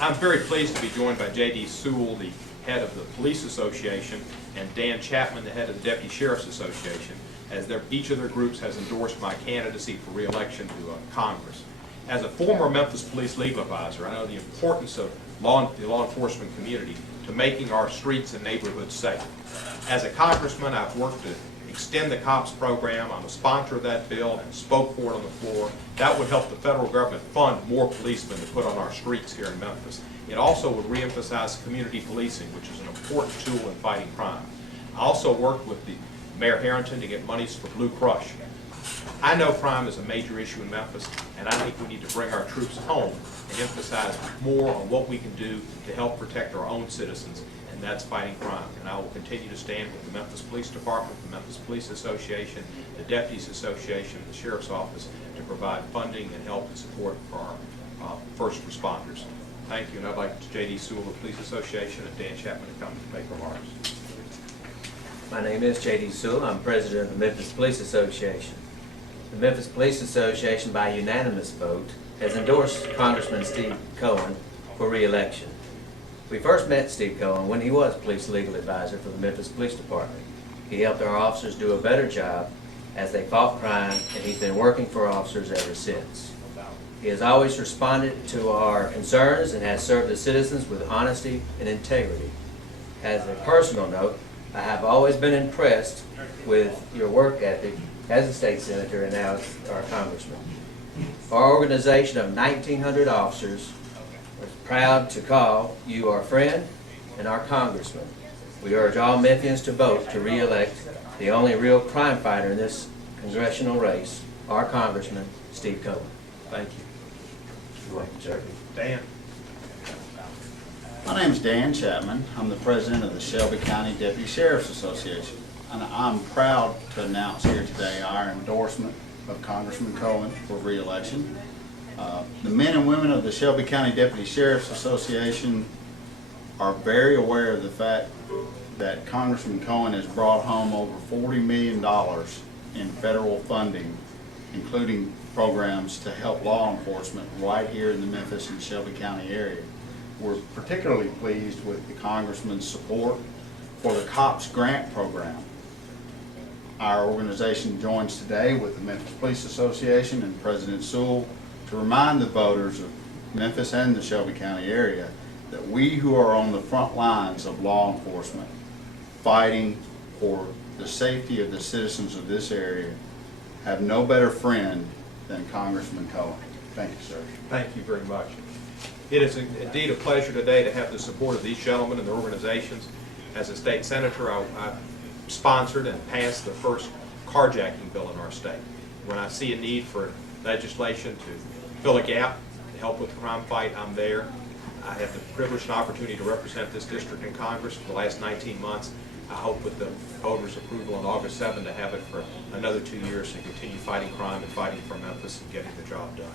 I'm very pleased to be joined by J.D. Sewell, the head of the Police Association, and Dan Chapman, the head of the Deputy Sheriff's Association, as each of their groups has endorsed my candidacy for re-election to Congress. As a former Memphis Police Legal Advisor, I know the importance of the law enforcement community to making our streets and neighborhoods safe. As a congressman, I've worked to extend the COPS program. I'm a sponsor of that bill and spoke for it on the floor. That would help the federal government fund more policemen to put on our streets here in Memphis. It also would reemphasize community policing, which is an important tool in fighting crime. I also worked with the Mayor Harrington to get monies for Blue Crush. I know crime is a major issue in Memphis, and I think we need to bring our troops home and emphasize more on what we can do to help protect our own citizens, and that's fighting crime. And I will continue to stand with the Memphis Police Department, the Memphis Police Association, the Deputies Association, and the Sheriff's Office to provide funding and help and support for our first responders. Thank you, and I'd like J.D. Sewell of the Police Association and Dan Chapman to come to make remarks. My name is J.D. Sewell. I'm president of the Memphis Police Association. The Memphis Police Association, by unanimous vote, has endorsed Congressman Steve Cohen for re-election. We first met Steve Cohen when he was Police Legal Advisor for the Memphis Police Department. He helped our officers do a better job as they fought crime, and he's been working for officers ever since. He has always responded to our concerns and has served the citizens with honesty and integrity. As a personal note, I have always been impressed with your work ethic as a state senator and now as our congressman. Our organization of 1,900 officers is proud to call you our friend and our congressman. We urge all Memphians to vote to re-elect the only real crime fighter in this congressional race, our Congressman Steve Cohen. Thank you. You're welcome, sir. Dan. My name is Dan Chapman. I'm the president of the Shelby County Deputy Sheriff's Association. And I'm proud to announce here today our endorsement of Congressman Cohen for re-election. The men and women of the Shelby County Deputy Sheriff's Association are very aware of the fact that Congressman Cohen has brought home over $40 million in federal funding, including programs to help law enforcement right here in the Memphis and Shelby County area. We're particularly pleased with the Congressman's support for the COPS grant program. Our organization joins today with the Memphis Police Association and President Sewell to remind the voters of Memphis and the Shelby County area that we who are on the front lines of law enforcement fighting for the safety of the citizens of this area have no better friend than Congressman Cohen. Thank you, sir. Thank you very much. It is indeed a pleasure today to have the support of these gentlemen and their organizations. As a state senator, I sponsored and passed the first carjacking bill in our state. When I see a need for legislation to fill a gap, to help with the crime fight, I'm there. I have the privilege and opportunity to represent this district in Congress for the last 19 months. I hope with the voters' approval on August 7 to have it for another 2 years and continue fighting crime and fighting for Memphis and getting the job done.